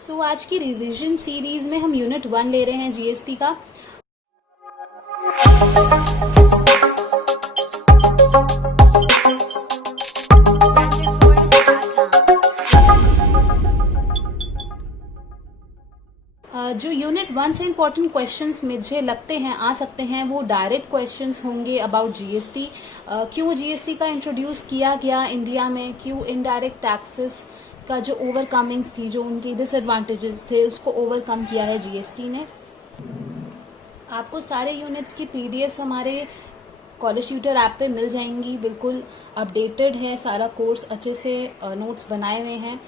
आज की revision series में हम यूनिट 1 ले रहे हैं जीएसटी का। जो यूनिट 1 से इम्पोर्टेंट क्वेश्चंस मुझे लगते हैं आ सकते हैं वो डायरेक्ट क्वेश्चंस होंगे अबाउट जीएसटी। क्यों जीएसटी का इंट्रोड्यूस किया गया इंडिया में, क्यों इनडायरेक्ट टैक्सेस का जो ओवरकमिंग्स थी, जो उनके डिसएडवांटेजेस थे, उसको ओवरकम किया है जीएसटी ने। आपको सारे यूनिट्स की पीडीएफ्स हमारे कॉलेज ट्यूटर ऐप पे मिल जाएंगी, बिल्कुल अपडेटेड है सारा कोर्स, अच्छे से नोट्स बनाए हुए हैं।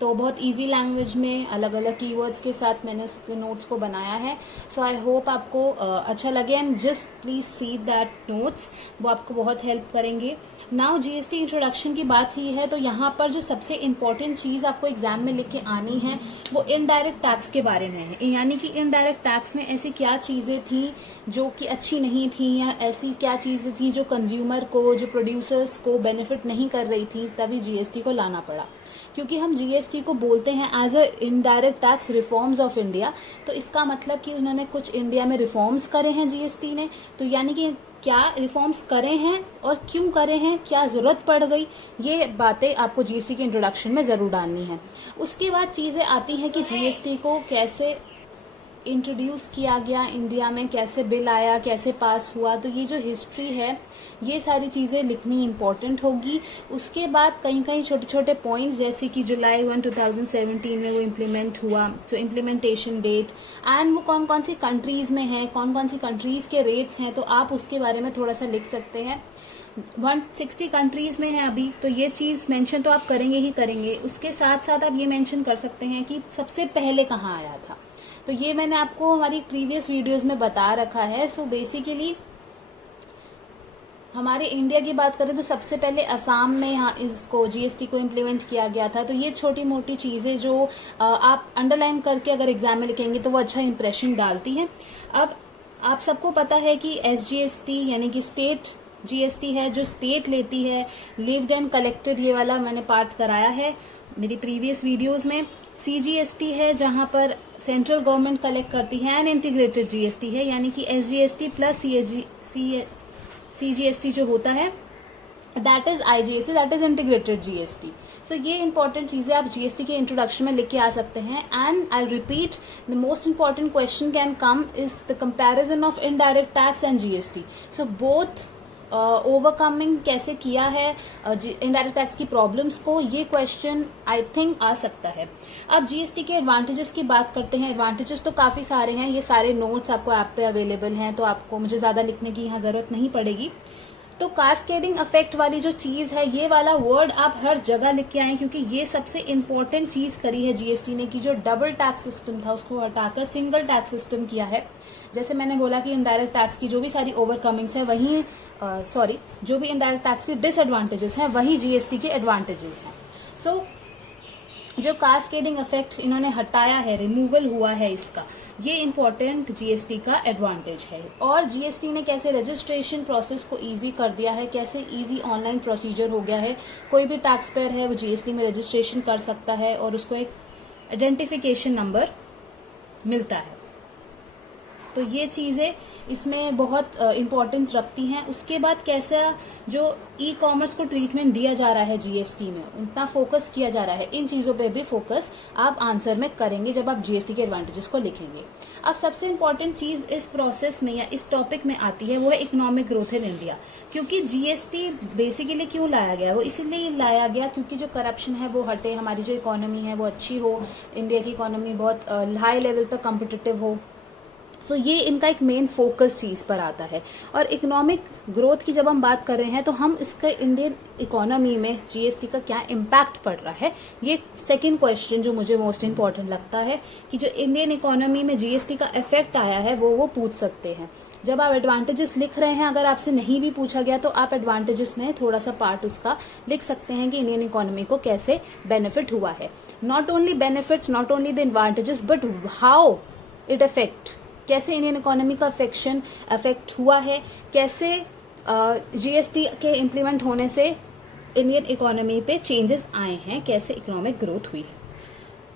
तो बहुत इजी लैंग्वेज में अलग अलग कीवर्ड्स के साथ मैंने उस नोट्स को बनाया है। सो आई होप आपको अच्छा लगे and just please see that notes, वो आपको बहुत हेल्प करेंगे। नाउ जीएसटी इंट्रोडक्शन की बात ही है तो यहाँ पर जो सबसे इम्पोर्टेंट चीज आपको एग्जाम में लिख के आनी है वो इनडायरेक्ट टैक्स के बारे में है। यानी कि इनडायरेक्ट टैक्स में ऐसी क्या चीजें थी जो कि अच्छी नहीं थी, या ऐसी क्या चीजें थी जो कंज्यूमर को, जो प्रोड्यूसर्स को बेनिफिट नहीं कर रही थी, तभी जीएसटी को लाना पड़ा। क्योंकि हम जीएसटी को बोलते हैं as a indirect tax reforms of India, तो इसका मतलब कि उन्होंने कुछ इंडिया में रिफॉर्म्स करे हैं जीएसटी ने। तो यानी कि क्या रिफॉर्म्स करे हैं और क्यों करे हैं, क्या जरूरत पड़ गई, ये बातें आपको जीएसटी के इंट्रोडक्शन में जरूर डालनी है। उसके बाद चीजें आती हैं कि जीएसटी को कैसे इंट्रोड्यूस किया गया इंडिया में, कैसे बिल आया, कैसे पास हुआ। तो ये जो हिस्ट्री है ये सारी चीजें लिखनी इंपॉर्टेंट होगी। उसके बाद कहीं कहीं छोटे छोटे पॉइंट्स जैसे कि जुलाई 1, 2017 में वो इम्प्लीमेंट हुआ, तो इम्प्लीमेंटेशन डेट एंड वो कौन कौन सी कंट्रीज में है, कौन कौन सी कंट्रीज के रेट्स हैं, तो आप उसके बारे में थोड़ा सा लिख सकते हैं। 160 कंट्रीज में है अभी, तो ये चीज मेंशन तो आप करेंगे ही करेंगे। उसके साथ साथ आप ये मेंशन कर सकते हैं कि सबसे पहले कहाँ आया था, तो ये मैंने आपको हमारी प्रीवियस वीडियोस में बता रखा है। सो बेसिकली हमारे इंडिया की बात करें तो सबसे पहले असम में यहाँ इसको जीएसटी को इम्प्लीमेंट किया गया था। तो ये छोटी मोटी चीजें जो आप अंडरलाइन करके अगर एग्जाम में लिखेंगे तो वो अच्छा इंप्रेशन डालती हैं। अब आप सबको पता है कि एसजीएसटी यानी कि स्टेट जीएसटी है, जो स्टेट लेती है, लिव्ड एंड कलेक्टेड, ये वाला मैंने पार्ट कराया है मेरी प्रीवियस वीडियोस में। सीजीएसटी है जहां पर सेंट्रल गवर्नमेंट कलेक्ट करती है, एंड इंटीग्रेटेड जीएसटी है यानी कि एसजीएसटी प्लस सीजीएसटी जो होता है that is IGST, that is integrated GST. So ये इंपॉर्टेंट चीजें आप जीएसटी के इंट्रोडक्शन में लिख के आ सकते हैं। And I repeat, the most important question can come is the comparison of indirect tax and GST. So both overcoming कैसे किया है इनडायरेक्ट टैक्स की प्रॉब्लम्स को, ये क्वेश्चन आई थिंक आ सकता है। अब जीएसटी के एडवांटेजेस की बात करते हैं। एडवांटेजेस तो काफी सारे हैं, ये सारे नोट्स आपको ऐप पे अवेलेबल हैं, तो आपको मुझे ज्यादा लिखने की यहाँ जरूरत नहीं पड़ेगी। तो कास्केडिंग इफेक्ट वाली जो चीज है, ये वाला वर्ड आप हर जगह लिख के आए, क्योंकि ये सबसे इंपॉर्टेंट चीज करी है जीएसटी ने कि जो डबल टैक्स सिस्टम था उसको हटाकर सिंगल टैक्स सिस्टम किया है। जैसे मैंने बोला कि इनडायरेक्ट टैक्स की जो भी सारी ओवरकमिंग्स है वही जो भी इनडायरेक्ट टैक्स के डिसएडवांटेजेस हैं वही जीएसटी के एडवांटेजेस हैं। सो जो कास्केडिंग इफेक्ट इन्होंने हटाया है, रिमूवल हुआ है इसका, ये इंपॉर्टेंट जीएसटी का एडवांटेज है। और जीएसटी ने कैसे रजिस्ट्रेशन प्रोसेस को इजी कर दिया है, कैसे इजी ऑनलाइन प्रोसीजर हो गया है, कोई भी टैक्स पेयर है वो जीएसटी में रजिस्ट्रेशन कर सकता है और उसको एक आइडेंटिफिकेशन नंबर मिलता है। तो ये चीजें इसमें बहुत इम्पोर्टेंस रखती हैं। उसके बाद कैसा जो ई कॉमर्स को ट्रीटमेंट दिया जा रहा है जीएसटी में, उतना फोकस किया जा रहा है, इन चीजों पे भी फोकस आप आंसर में करेंगे जब आप जीएसटी के एडवांटेजेस को लिखेंगे। अब सबसे इम्पोर्टेंट चीज इस प्रोसेस में या इस टॉपिक में आती है वो है इकोनॉमिक ग्रोथ इन इंडिया। क्योंकि जीएसटी बेसिकली क्यों लाया गया, वो इसीलिए लाया गया क्योंकि जो करप्शन है वो हटे, हमारी जो इकोनॉमी है वो अच्छी हो, इंडिया की इकोनॉमी बहुत हाई लेवल तक कॉम्पिटिटिव हो। सो ये इनका एक मेन फोकस चीज पर आता है। और इकोनॉमिक ग्रोथ की जब हम बात कर रहे हैं तो हम इसका इंडियन इकोनॉमी में जीएसटी का क्या इम्पैक्ट पड़ रहा है, ये सेकंड क्वेश्चन जो मुझे मोस्ट इम्पोर्टेंट लगता है कि जो इंडियन इकोनॉमी में जीएसटी का इफेक्ट आया है वो पूछ सकते हैं। जब आप एडवांटेजेस लिख रहे हैं, अगर आपसे नहीं भी पूछा गया तो आप एडवांटेजेस में थोड़ा सा पार्ट उसका लिख सकते हैं कि इंडियन इकोनॉमी को कैसे बेनिफिट हुआ है। Not only benefits, not only the advantages, but how it affect, कैसे इंडियन इकोनॉमी का अफेक्ट हुआ है, कैसे जीएसटी के इम्प्लीमेंट होने से इंडियन इकोनॉमी पे चेंजेस आए हैं, कैसे इकोनॉमिक ग्रोथ हुई है।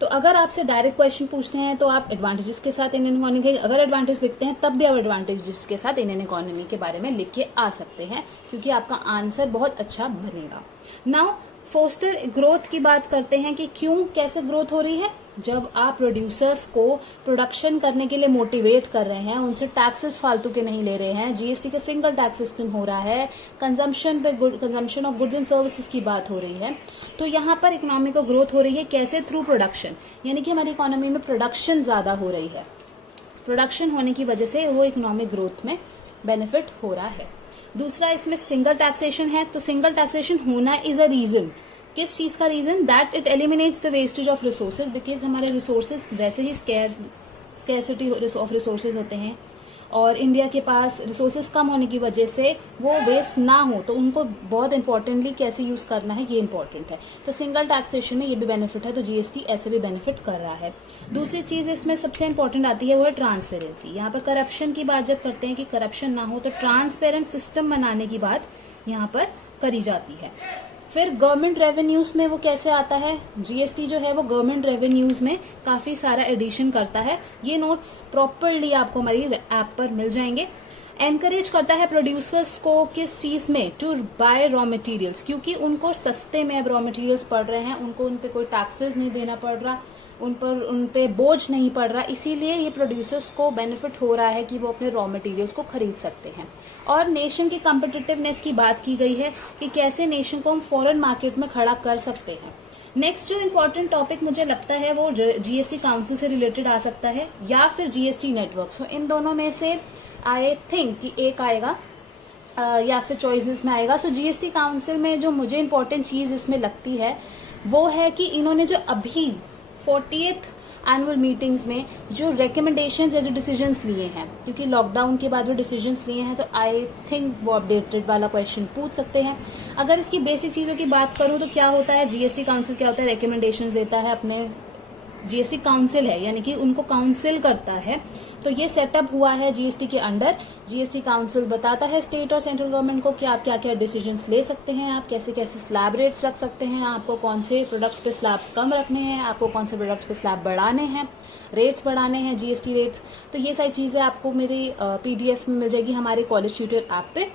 तो अगर आपसे डायरेक्ट क्वेश्चन पूछते हैं तो आप एडवांटेजेस के साथ इंडियन इकोनॉमी के, अगर एडवांटेज लिखते हैं तब भी आप एडवांटेजेस के साथ इंडियन इकोनॉमी के बारे में लिख के आ सकते हैं, क्योंकि आपका आंसर बहुत अच्छा बनेगा। नाउ फोस्टर ग्रोथ की बात करते हैं कि क्यों, कैसे ग्रोथ हो रही है। जब आप प्रोड्यूसर्स को प्रोडक्शन करने के लिए मोटिवेट कर रहे हैं, उनसे टैक्सेस फालतू के नहीं ले रहे हैं, जीएसटी का सिंगल टैक्स सिस्टम हो रहा है, consumption of goods and services की बात हो रही है, तो यहाँ पर इकोनॉमी को ग्रोथ हो रही है कैसे, थ्रू प्रोडक्शन, यानी कि हमारी इकोनॉमी में प्रोडक्शन ज्यादा हो रही है। प्रोडक्शन होने की वजह से वो इकोनॉमिक ग्रोथ में बेनिफिट हो रहा है। दूसरा इसमें सिंगल टैक्सेशन है, तो सिंगल टैक्सेशन होना इज अ रीजन। किस चीज का reason, that it eliminates the wastage of resources, because हमारे रिसोर्सेज वैसे ही स्कैरसिटी ऑफ रिसोर्सेज होते हैं और इंडिया के पास रिसोर्सेज कम होने की वजह से वो वेस्ट ना हो, तो उनको बहुत इंपॉर्टेंटली कैसे यूज करना है ये इंपॉर्टेंट है। तो सिंगल टैक्सेशन में ये भी बेनिफिट है, तो जीएसटी ऐसे भी बेनिफिट कर रहा है। दूसरी चीज इसमें सबसे इंपॉर्टेंट आती है वो है ट्रांसपेरेंसी। यहाँ पर करप्शन की बात जब करते हैं कि करप्शन ना हो, तो ट्रांसपेरेंट सिस्टम बनाने की बात यहाँ पर करी जाती है। फिर गवर्नमेंट रेवेन्यूज में वो कैसे आता है, जीएसटी जो है वो गवर्नमेंट रेवेन्यूज में काफी सारा एडिशन करता है। ये नोट्स प्रॉपरली आपको हमारी ऐप पर मिल जाएंगे। एनकरेज करता है प्रोड्यूसर्स को किस चीज में, टू बाय रॉ मटेरियल्स, क्योंकि उनको सस्ते में अब रॉ मटेरियल्स पड़ रहे हैं, उनको उन पे कोई टैक्सेस नहीं देना पड़ रहा, उन पे बोझ नहीं पड़ रहा, इसीलिए ये प्रोड्यूसर्स को बेनिफिट हो रहा है कि वो अपने रॉ मटेरियल्स को खरीद सकते हैं। और नेशन की कॉम्पिटिटिवनेस की बात की गई है कि कैसे नेशन को हम फॉरेन मार्केट में खड़ा कर सकते हैं। नेक्स्ट जो इम्पोर्टेंट टॉपिक मुझे लगता है वो जीएसटी काउंसिल से रिलेटेड आ सकता है या फिर जीएसटी नेटवर्क। सो इन दोनों में से आई थिंक कि एक आएगा या फिर चॉइसेस में आएगा। सो जीएसटी काउंसिल में जो मुझे इम्पोर्टेंट चीज इसमें लगती है वो है कि इन्होंने जो अभी 40th एनुअल मीटिंग्स में जो रिकमेंडेशंस या जो डिसीजंस लिए हैं, क्योंकि लॉकडाउन के बाद जो डिसीजंस लिए हैं, तो आई थिंक वो अपडेटेड वाला क्वेश्चन पूछ सकते हैं। अगर इसकी बेसिक चीजों की बात करूं तो क्या होता है, जीएसटी काउंसिल क्या होता है, रिकमेंडेशंस देता है अपने, जीएसटी काउंसिल है यानी कि उनको काउंसिल करता है। तो ये सेटअप हुआ है जीएसटी के अंडर। जीएसटी काउंसिल बताता है स्टेट और सेंट्रल गवर्नमेंट को कि आप क्या क्या डिसीजंस ले सकते हैं, आप कैसे कैसे स्लैब रेट्स रख सकते हैं, आपको कौन से प्रोडक्ट्स पे स्लैब्स कम रखने हैं, आपको कौन से प्रोडक्ट्स पे स्लैब बढ़ाने हैं, रेट्स बढ़ाने हैं, जीएसटी रेट्स। तो ये सारी चीजें आपको मेरी पीडीएफ में मिल जाएगी हमारे कॉलेज ट्यूटर ऐप पे।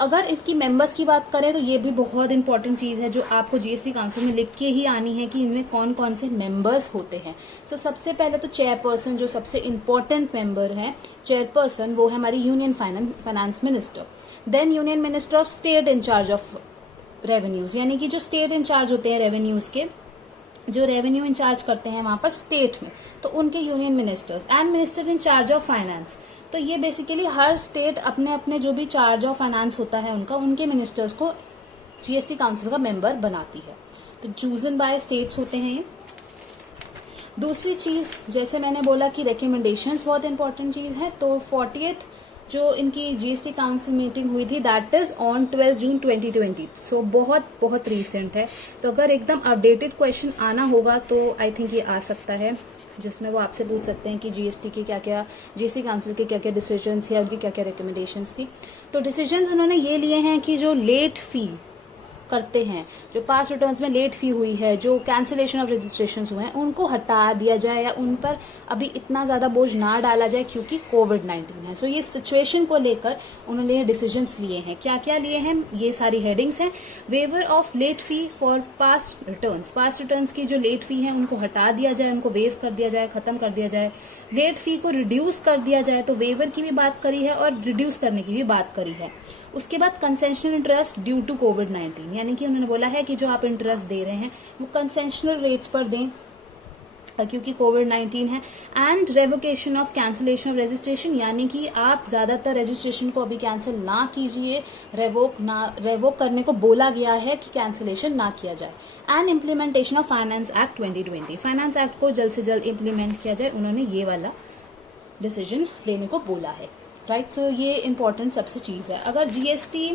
अगर इसकी मेंबर्स की बात करें तो ये भी बहुत इंपॉर्टेंट चीज है जो आपको जीएसटी काउंसिल में लिख के ही आनी है कि इनमें कौन कौन से मेंबर्स होते हैं। सो सबसे पहले तो चेयरपर्सन जो सबसे इंपॉर्टेंट मेंबर है, चेयरपर्सन वो है हमारी union finance minister. Then union minister of state in charge of revenues, यानी कि जो स्टेट इंचार्ज होते हैं रेवेन्यूज के, जो रेवेन्यू इंचार्ज करते हैं वहां पर स्टेट में, तो उनके union ministers. And minister in charge of finance, तो ये बेसिकली हर स्टेट अपने अपने जो भी चार्ज ऑफ फाइनेंस होता है उनका, उनके मिनिस्टर्स को जीएसटी काउंसिल का मेंबर बनाती है। तो चूजन बाय स्टेट्स होते हैं ये। दूसरी चीज जैसे मैंने बोला कि रिकमेंडेशंस बहुत इंपॉर्टेंट चीज है, तो 40th जो इनकी जीएसटी काउंसिल मीटिंग हुई थी दैट इज ऑन 12 जून 2020। सो बहुत बहुत रिसेंट है। तो अगर एकदम अपडेटेड क्वेश्चन आना होगा तो आई थिंक ये आ सकता है, जिसमें वो आपसे पूछ सकते हैं कि जीएसटी के क्या क्या, जीएसटी काउंसिल के क्या क्या डिसीजंस या उनकी क्या क्या रिकमेंडेशंस थी। तो डिसीजंस उन्होंने ये लिए हैं कि जो लेट फी करते हैं, जो पास रिटर्न्स में लेट फी हुई है, जो कैंसिलेशन ऑफ रजिस्ट्रेशन हुए हैं, उनको हटा दिया जाए या उन पर अभी इतना ज्यादा बोझ ना डाला जाए क्योंकि कोविड-19 है। सो ये सिचुएशन को लेकर उन्होंने डिसीजंस लिए हैं। क्या क्या लिए हैं, ये सारी हेडिंग्स हैं। Waiver of late fee for past returns, past returns की जो लेट फी है उनको हटा दिया जाए, उनको वेव कर दिया जाए, खत्म कर दिया जाए। लेट फी को रिड्यूस कर दिया जाए, तो वेवर की भी बात करी है और रिड्यूस करने की भी बात करी है। उसके बाद कंसेशनल इंटरेस्ट ड्यू टू कोविड-19, यानी कि उन्होंने बोला है कि जो आप इंटरेस्ट दे रहे हैं वो कंसेशनल रेट्स पर दें क्योंकि कोविड-19 है। And revocation of cancellation of registration, यानी कि आप ज्यादातर रजिस्ट्रेशन को अभी कैंसिल ना कीजिए, रेवोक करने को बोला गया है कि कैंसिलेशन ना किया जाए। And implementation of finance act 2020, finance act को जल्द से जल्द इम्प्लीमेंट किया जाए, उन्होंने ये वाला डिसीजन लेने को बोला है। राइट, सो ये इंपॉर्टेंट सबसे चीज है। अगर जीएसटी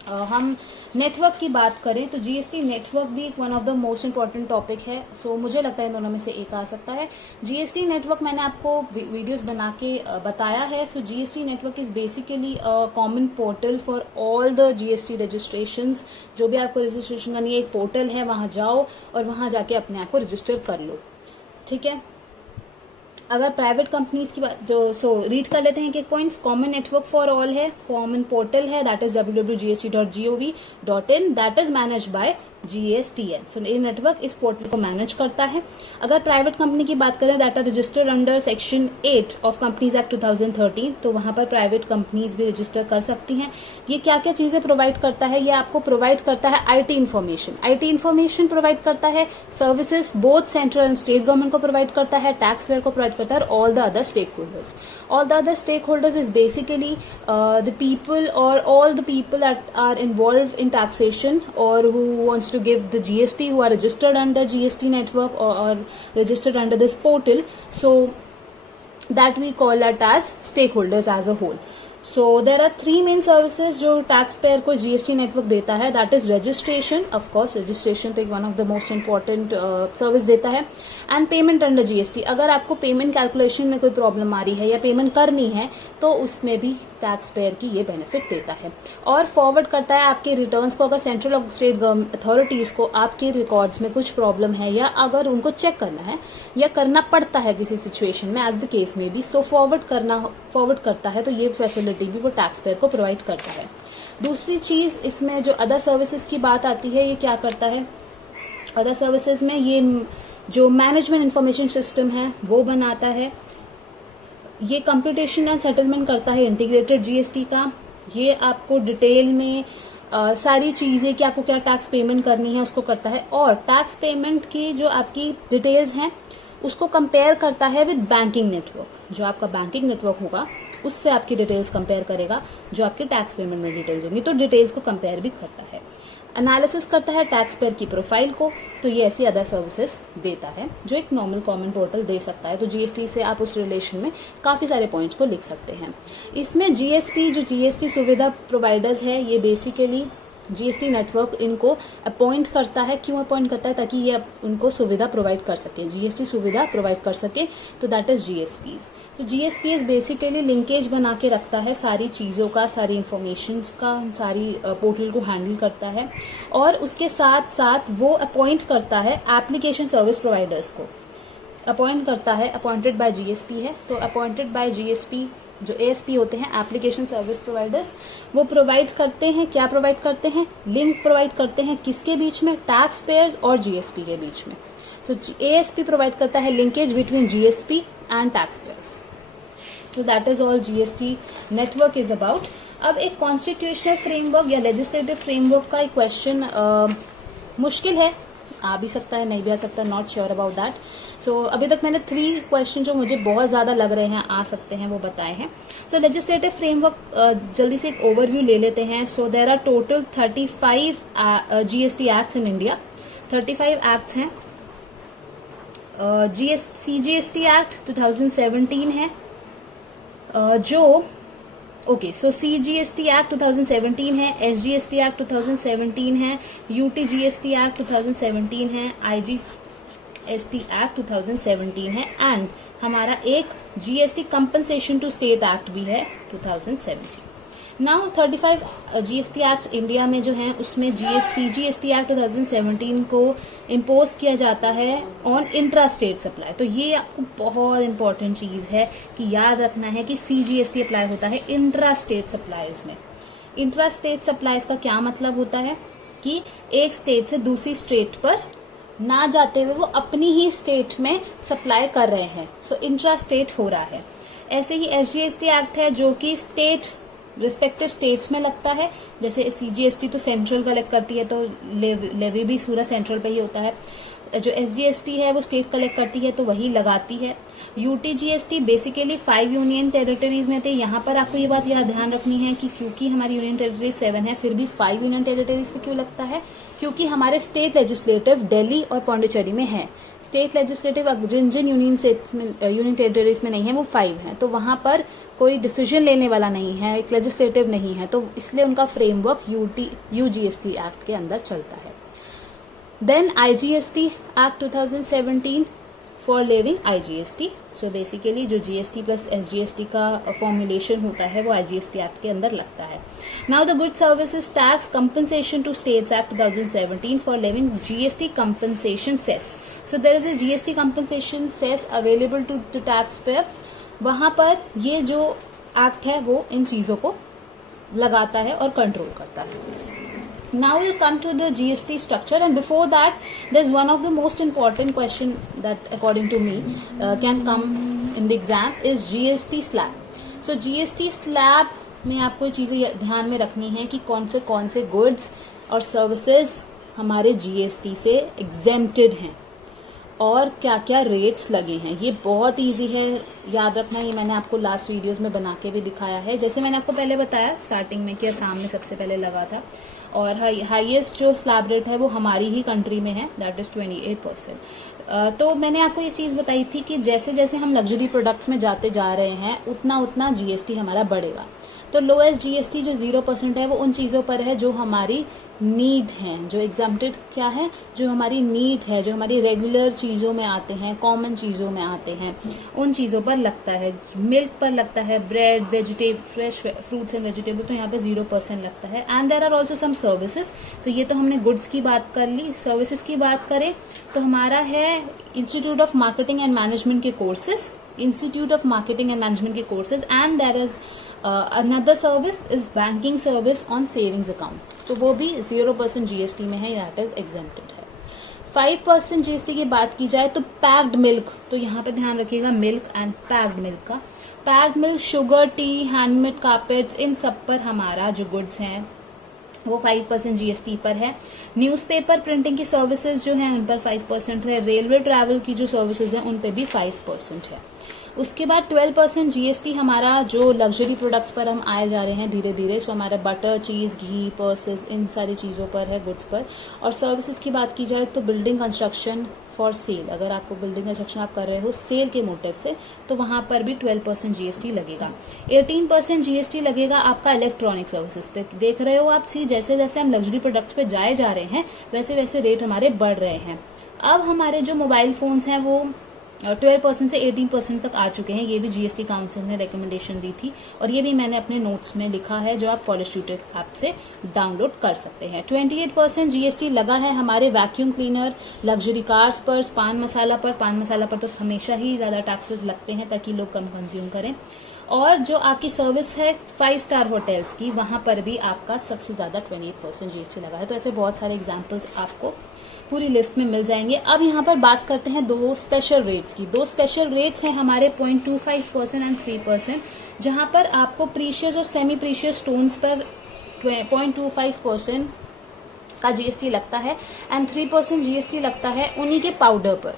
हम नेटवर्क की बात करें तो जीएसटी नेटवर्क भी एक one of the most important topic है। सो मुझे लगता है इन दोनों में से एक आ सकता है। जीएसटी नेटवर्क मैंने आपको वीडियोस बना के बताया है। So GST network is basically common portal for all the GST registrations. जो भी आपको रजिस्ट्रेशन करनी है, एक पोर्टल है, वहां जाओ और वहां जाके अपने आप को रजिस्टर कर लो, ठीक है। अगर प्राइवेट कंपनीज की बात जो रीड कर लेते हैं कि points. Common network for all है, कॉमन पोर्टल है, that is www.gst.gov.in, that is manage by GSTN। सो ये नेटवर्क इस पोर्टल को मैनेज करता है। अगर प्राइवेट कंपनी की बात करें, that are registered under section 8 of companies act 2013, तो वहां पर प्राइवेट कंपनीज भी रजिस्टर कर सकती हैं। ये क्या क्या चीजें प्रोवाइड करता है? ये आपको प्रोवाइड करता है आईटी इन्फॉर्मेशन प्रोवाइड करता है, services both central and state government को प्रोवाइड करता है, टैक्स पेयर को प्रोवाइड करता है, all the other stakeholders is basically the people और all the people that are involve in taxation और who wants to give the GST, who are registered under GST network or registered under this portal, so that we call it as stakeholders as a whole. So there are 3 main services जो taxpayer को GST network देता है, that is registration. Of course registration तो one of the most important service देता है, and payment under GST. अगर आपको payment calculation में कोई प्रॉब्लम आ रही है या पेमेंट करनी है तो उसमें भी टैक्स पेयर की ये बेनिफिट देता है। और फॉरवर्ड करता है आपके रिटर्न्स को। अगर सेंट्रल और स्टेट गवर्नमेंट अथॉरिटीज को आपके रिकॉर्ड्स में कुछ प्रॉब्लम है या अगर उनको चेक करना है या करना पड़ता है किसी सिचुएशन में, एज द केस में भी, सो फॉरवर्ड करता है, तो ये फैसिलिटी भी वो टैक्स पेयर को प्रोवाइड करता है। दूसरी चीज इसमें जो अदर सर्विसेज की बात आती है, ये क्या करता है? अदर सर्विसेज में ये जो मैनेजमेंट इंफॉर्मेशन सिस्टम है वो बनाता है, ये कंप्यूटेशन एंड सेटलमेंट करता है इंटीग्रेटेड जीएसटी का। ये आपको डिटेल में सारी चीजें कि आपको क्या टैक्स पेमेंट करनी है उसको करता है, और टैक्स पेमेंट की जो आपकी डिटेल्स हैं उसको कंपेयर करता है विद बैंकिंग नेटवर्क। जो आपका बैंकिंग नेटवर्क होगा उससे आपकी डिटेल्स कंपेयर करेगा जो आपके टैक्स पेमेंट में डिटेल्स होंगी, तो डिटेल्स को कंपेयर भी करता है। एनालिसिस करता है टैक्स पेयर की प्रोफाइल को। तो ये ऐसी अदर सर्विसेज देता है जो एक नॉर्मल कॉमन पोर्टल दे सकता है। तो जीएसटी से आप उस रिलेशन में काफी सारे पॉइंट्स को लिख सकते हैं। इसमें जीएसपी जो जीएसटी सुविधा प्रोवाइडर्स है, ये बेसिकली जीएसटी नेटवर्क इनको अपॉइंट करता है। क्यों अपॉइंट करता है? ताकि ये उनको सुविधा प्रोवाइड कर सके, जीएसटी सुविधा प्रोवाइड कर सके, तो दैट इज जीएसपीज। तो जीएसपीज बेसिकली लिंकेज बना के रखता है सारी चीजों का, सारी इंफॉर्मेशन का, सारी पोर्टल को हैंडल करता है, और उसके साथ साथ वो अपॉइंट करता है एप्लीकेशन सर्विस प्रोवाइडर्स को अपॉइंट करता है। अपॉइंटेड बाय जीएसपी है, तो अपॉइंटेड बाय जीएसपी जो एएसपी होते हैं एप्लीकेशन सर्विस प्रोवाइडर्स, वो प्रोवाइड करते हैं, क्या प्रोवाइड करते हैं? लिंक प्रोवाइड करते हैं किसके बीच में? टैक्स पेयर्स और जीएसपी के बीच में। सो एएसपी प्रोवाइड करता है linkage between GSP and tax payers. तो that is all GST network is about. अब एक कॉन्स्टिट्यूशनल फ्रेमवर्क या लेजिस्लेटिव फ्रेमवर्क का एक क्वेश्चन मुश्किल है, आ भी सकता है नहीं भी आ सकता, नॉट श्योर अबाउट दैट। सो अभी तक मैंने 3 क्वेश्चन जो मुझे बहुत ज्यादा लग रहे हैं आ सकते हैं वो बताए हैं। सो लेजिस्लेटिव फ्रेमवर्क जल्दी से एक ओवरव्यू ले लेते हैं। So there are total 35 GST acts in India. 35 acts हैं। सीजीएसटी एक्ट 2017 है सो सीजीएसटी एक्ट 2017 है, एसजीएसटी एक्ट 2017 है, यूटीजीएसटी एक्ट 2017 है, आईजीएसटी एक्ट 2017 है, एंड हमारा एक GST compensation to state act भी है 2017। नाउ 35 जीएसटी एक्ट्स इंडिया में जो हैं उसमें सीजीएसटी एक्ट 2017 को इम्पोज किया जाता है ऑन इंट्रा स्टेट सप्लाई। तो ये आपको बहुत इंपॉर्टेंट चीज है कि याद रखना है कि सीजीएसटी अप्लाई होता है इंट्रा स्टेट सप्लाईज में। इंट्रा स्टेट सप्लाईज का क्या मतलब होता है कि एक स्टेट से दूसरी स्टेट पर ना जाते हुए वो अपनी ही स्टेट में सप्लाई कर रहे हैं। सो इंट्रा स्टेट हो रहा है। ऐसे ही एसजीएसटी एक्ट है जो कि स्टेट रिस्पेक्टिव स्टेट्स में लगता है। जैसे सीजीएसटी तो सेंट्रल कलेक्ट करती है, तो लेवी भी पूरा सेंट्रल पे ही होता है। जो SGST है वो स्टेट कलेक्ट करती है तो वही लगाती है। UTGST बेसिकली 5 यूनियन टेरिटरीज में थे। यहाँ पर आपको ये बात याद ध्यान रखनी है कि क्योंकि हमारी यूनियन टेरिटरीज 7 है, फिर भी 5 यूनियन टेरिटरीज पे क्यों लगता है? क्योंकि हमारे स्टेट लेजिस्लेटिव दिल्ली और पौंडीचेरी में है। स्टेट लेजिस्लेटिव जिन जिन यूनियन टेरिटरीज में नहीं है वो 5 है, तो वहां पर कोई डिसीजन लेने वाला नहीं है, एक लेजिस्लेटिव नहीं है, तो इसलिए उनका फ्रेमवर्क UGST एक्ट के अंदर चलता है। Then IGST act 2017 for levying IGST। So basically जो GST प्लस SGST का फॉर्मुलेशन होता है वो IGST एक्ट के अंदर लगता है। Now the good services tax compensation to states act 2017 for levying GST compensation cess. So there is a GST compensation cess available to tax payer. वहां पर ये जो एक्ट है वो इन चीजों को लगाता है और कंट्रोल करता है। Now we'll come to the GST structure, and before that there's one of the most important question that according to me can come in the exam is GST slab. So GST slab में आपको चीजें ध्यान में रखनी है कि कौन से गुड्स और सर्विसेज हमारे GST से exempted हैं और क्या क्या रेट्स लगे हैं। ये बहुत इजी है याद रखना, ये मैंने आपको लास्ट वीडियोस में बना के भी दिखाया है। जैसे मैंने आपको पहले बताया स्टार्टिंग में कि असम में सबसे पहले लगा था और हाईएस्ट जो स्लैब रेट है वो हमारी ही कंट्री में है, दैट इज 28%। तो मैंने आपको ये चीज बताई थी कि जैसे जैसे हम लग्जरी प्रोडक्ट्स में जाते जा रहे हैं उतना उतना GST हमारा बढ़ेगा। तो लोएस्ट GST जो 0% है वो उन चीजों पर है जो हमारी नीड है, जो एग्जाम्प्टेड क्या है, जो हमारी नीड है, जो हमारी रेगुलर चीजों में आते हैं, कॉमन चीजों में आते हैं, उन चीजों पर लगता है। मिल्क पर लगता है, bread, vegetable, fresh fruits and vegetable, तो यहाँ पे 0% लगता है। And there are also some services. तो ये तो हमने गुड्स की बात कर ली। सर्विसेज की बात करें तो हमारा है institute of marketing and management के courses, institute of marketing and management के courses, and there is another service is banking service on savings account, तो वो भी 0% GST में है, दैट इज एग्जेम्प्टेड है। 5% GST की बात की जाए तो पैक्ड मिल्क, तो यहाँ पे ध्यान रखिएगा मिल्क एंड पैक्ड मिल्क का। Packed milk, sugar, tea, handmade carpets, इन सब पर हमारा जो गुड्स हैं वो 5% GST पर है। न्यूज़पेपर प्रिंटिंग की सर्विसेज जो हैं उन पर 5% है। रेलवे ट्रैवल की जो सर्विसेज हैं उन पे भी 5% है। उसके बाद 12% GST हमारा जो लग्जरी प्रोडक्ट्स पर हम आए जा रहे हैं धीरे धीरे, सो हमारा बटर, चीज, घी, पर्सेस, इन सारी चीजों पर है, गुड्स पर। और सर्विसेज की बात की जाए तो बिल्डिंग कंस्ट्रक्शन फॉर सेल, अगर आपको बिल्डिंग कंस्ट्रक्शन आप कर रहे हो सेल के मोटिव से तो वहां पर भी 12% GST लगेगा। 18% GST लगेगा आपका इलेक्ट्रॉनिक सर्विसेज पे। देख रहे हो आप, सी जैसे जैसे हम लग्जरी प्रोडक्ट्स पे जाए जा रहे हैं वैसे वैसे रेट हमारे बढ़ रहे हैं। अब हमारे जो मोबाइल फोन्स हैं वो 12% से 18% तक आ चुके हैं। ये भी GST काउंसिल ने रिकमेंडेशन दी थी और ये भी मैंने अपने नोट्स में लिखा है जो आप कॉलेज ट्यूटर ऐप से डाउनलोड कर सकते हैं। 28% GST लगा है हमारे वैक्यूम क्लीनर, लग्जरी कार्स पर, पान मसाला पर। पान मसाला पर तो हमेशा ही ज्यादा टैक्सेस लगते हैं ताकि लोग कम कंज्यूम करें। और जो आपकी सर्विस है 5 स्टार होटल्स की, वहां पर भी आपका सबसे ज्यादा 28% GST लगा है। तो ऐसे बहुत सारे एग्जाम्पल्स आपको पूरी लिस्ट में मिल जाएंगे। अब यहाँ पर बात करते हैं दो स्पेशल रेट्स की। दो स्पेशल रेट्स हैं हमारे 0.25% एंड 3%, जहां पर आपको प्रीशियस और सेमी प्रीशियस स्टोन्स पर 0.25% का GST लगता है एंड 3% GST लगता है उन्हीं के पाउडर पर।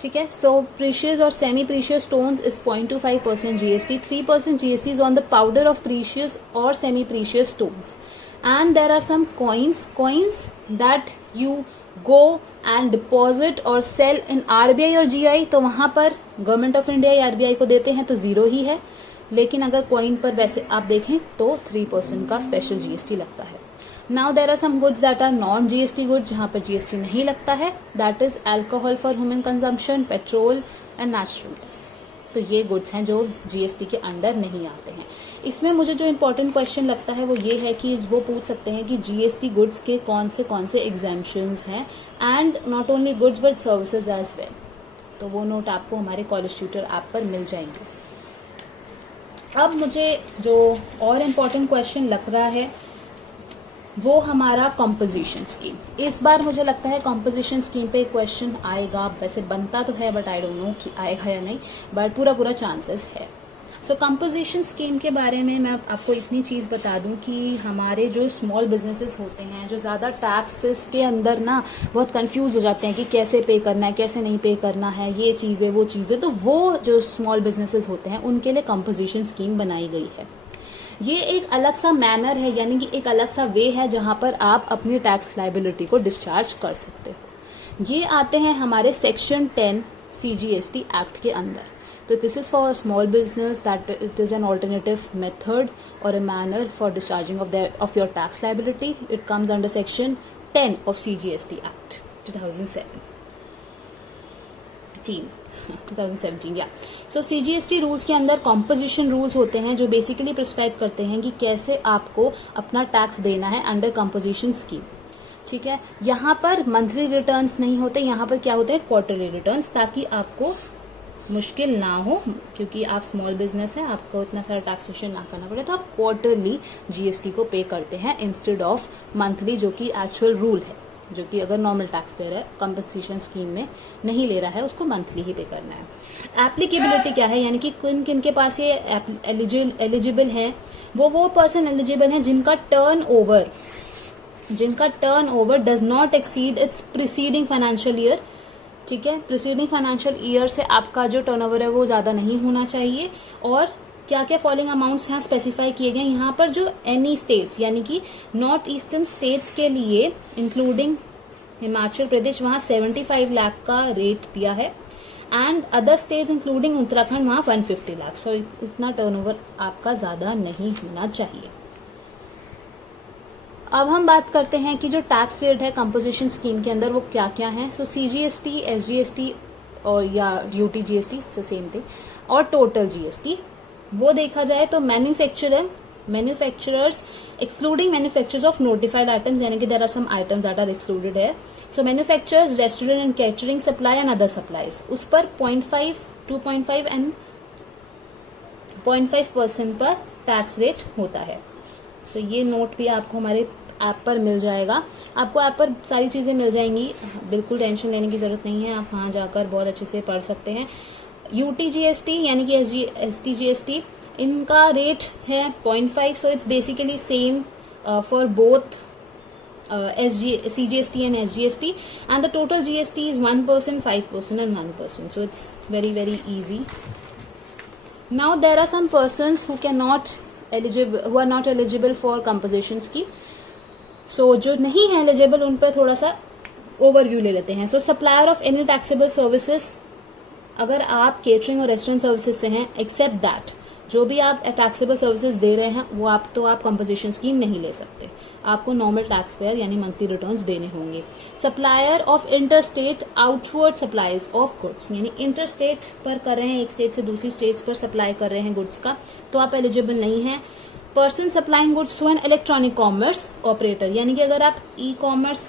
ठीक है, सो प्रीशियस और semi precious stones is 0.25% GST, 3% GST is on the powder of precious और semi precious stones. And there are some coins that you go and deposit और सेल इन RBI और GI, तो वहां पर government of India या RBI को देते हैं तो 0 ही है, लेकिन अगर कॉइन पर वैसे आप देखें तो 3% का स्पेशल GST लगता है। Now there are some goods that are non GST goods, जहां पर GST नहीं लगता है, that is alcohol for human consumption, petrol and natural gas. तो ये गुड्स हैं जो GST के अंडर नहीं आते हैं। इसमें मुझे जो इम्पोर्टेंट क्वेश्चन लगता है वो ये है कि वो पूछ सकते हैं कि GST गुड्स के कौन से एग्जाम्पशंस हैं, and not only goods but services as well. तो वो नोट आपको हमारे कॉलेज ट्यूटर ऐप पर मिल जाएंगे। अब मुझे जो और इम्पोर्टेंट क्वेश्चन लग रहा है वो हमारा कॉम्पोजिशन स्कीम। इस बार मुझे लगता है कॉम्पोजिशन स्कीम पे क्वेश्चन आएगा, वैसे बनता तो है बट आई डोंट नो कि आएगा या नहीं, बट पूरा चांसेस है। सो कंपोजिशन स्कीम के बारे में मैं आपको इतनी चीज बता दूं कि हमारे जो स्मॉल बिजनेसेस होते हैं, जो ज्यादा टैक्सेस के अंदर ना बहुत कंफ्यूज हो जाते हैं कि कैसे पे करना है, कैसे नहीं पे करना है, ये चीजें वो चीजें, तो वो जो स्मॉल बिजनेसेस होते हैं उनके लिए कंपोजिशन स्कीम बनाई गई है। ये एक अलग सा मैनर है, यानी कि एक अलग सा वे है जहां पर आप अपनी टैक्स लायबिलिटी को डिस्चार्ज कर सकते हो। ये आते हैं हमारे सेक्शन 10 CGST एक्ट के अंदर। तो this is for small business that it is an alternative method और a manner for discharging of your tax liability. It comes under section 10 of CGST act 2017 या। सो CGST रूल्स के अंदर composition rules होते हैं जो बेसिकली प्रिस्क्राइब करते हैं कि कैसे आपको अपना टैक्स देना है अंडर कॉम्पोजिशन स्कीम। ठीक है, यहाँ पर मंथली रिटर्न्स नहीं होते, यहाँ पर क्या होते हैं क्वार्टरली रिटर्न्स, ताकि आपको मुश्किल ना हो, क्योंकि आप स्मॉल बिजनेस है, आपको इतना सारा टैक्सेशन ना करना पड़े, तो आप क्वार्टरली GST को पे करते हैं इंस्टेड ऑफ मंथली, जो कि एक्चुअल रूल है, जो कि अगर नॉर्मल टैक्स पेयर है कंपनसेशन स्कीम में नहीं ले रहा है उसको मंथली ही पे करना है। एप्लीकेबिलिटी क्या है, यानी कि किन किन के पास ये एलिजिबल है, वो पर्सन एलिजिबल है जिनका turnover does not exceed it's preceding financial year. ठीक है, प्रीसीडिंग फाइनेंशियल ईयर से आपका जो टर्नओवर है वो ज्यादा नहीं होना चाहिए। और क्या क्या फॉलोइंग अमाउंट्स यहाँ स्पेसिफाई किए गए, यहाँ पर जो एनी स्टेट्स यानी कि नॉर्थ ईस्टर्न स्टेट्स के लिए इंक्लूडिंग हिमाचल प्रदेश, वहां 75 लाख का रेट दिया है, and other states including Uttarakhand वहां 150 लाख। सो इतना टर्नओवर आपका ज्यादा नहीं होना चाहिए। अब हम बात करते हैं कि जो टैक्स रेट है कंपोजिशन स्कीम के अंदर वो क्या क्या है। सो CGST, SGST और या UTGST सेम थिंग, और टोटल GST वो देखा जाए तो manufacturers excluding manufacturers of notified items, यानी कि there are some items that are excluded है। So manufacturers, restaurant and catering supply and other supplies, उस पर 0.5, 2.5 एंड 0.5% पर टैक्स रेट होता है। सो ये नोट भी आपको हमारे ऐप पर मिल जाएगा। आपको ऐप पर सारी चीजें मिल जाएंगी, बिल्कुल टेंशन लेने की जरूरत नहीं है, आप वहां जाकर बहुत अच्छे से पढ़ सकते हैं। UTGST यानी कि STGST, इनका रेट है 0.5, so it's basically same for both CGST and SGST, and the total GST is 1%, 5% and 1%, so it's very very easy. Now there are some persons who are not eligible for composition scheme. So जो नहीं है eligible उन पर थोड़ा सा overview ले लेते हैं। So supplier of any taxable services, अगर आप केटरिंग और रेस्टोरेंट सर्विसेज से हैं, एक्सेप्ट दैट जो भी आप टैक्सेबल सर्विसेज दे रहे हैं वो आप कंपोजिशन स्कीम नहीं ले सकते, आपको नॉर्मल टैक्स पेयर यानी मंथली रिटर्न्स देने होंगे। Supplier of interstate outward supplies of goods, यानी इंटरस्टेट पर कर रहे हैं, एक स्टेट से दूसरी स्टेट्स पर सप्लाई कर रहे हैं गुड्स का, तो आप एलिजिबल नहीं है। Person supplying goods to an electronic commerce operator, यानी कि अगर आप ई कॉमर्स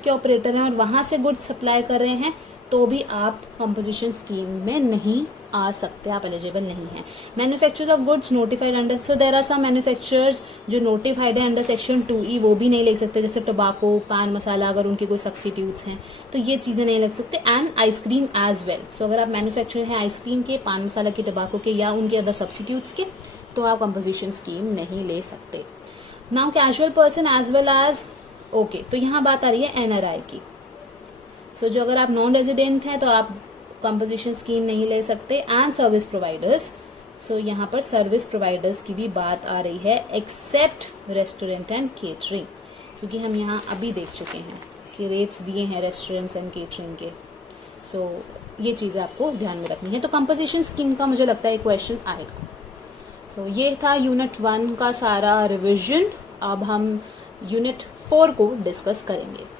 के ऑपरेटर हैं और वहां से गुड्स सप्लाई कर रहे हैं तो भी आप कंपोजिशन स्कीम में नहीं आ सकते, आप एलिजिबल नहीं है। Manufacturer of goods notified under, so there are some manufacturers जो नोटिफाइड है अंडर सेक्शन 2E, वो भी नहीं ले सकते, जैसे टोबाको, पान मसाला, अगर उनके कोई सब्सिट्यूट्स हैं तो ये चीजें नहीं लग सकते। एंड आइसक्रीम एज वेल, सो अगर आप मैन्युफैक्चरर हैं आइसक्रीम के, पान मसाला के, टोबाको के या उनके अदर सब्सिट्यूट्स के, तो आप कंपोजिशन स्कीम नहीं ले सकते। Now casual person as well as, okay, तो यहाँ बात आ रही है NRI की। सो जो अगर आप नॉन रेजिडेंट हैं तो आप कंपोजिशन स्कीम नहीं ले सकते। एंड सर्विस प्रोवाइडर्स, सो यहाँ पर सर्विस प्रोवाइडर्स की भी बात आ रही है, एक्सेप्ट रेस्टोरेंट एंड केटरिंग, क्योंकि हम यहाँ अभी देख चुके हैं कि रेट्स दिए हैं रेस्टोरेंट्स एंड केटरिंग के। सो ये चीजें आपको ध्यान में रखनी है। तो कंपोजिशन स्कीम का मुझे लगता है क्वेश्चन आएगा। सो ये था यूनिट 1 का सारा रिविजन। अब हम यूनिट 4 को डिस्कस करेंगे।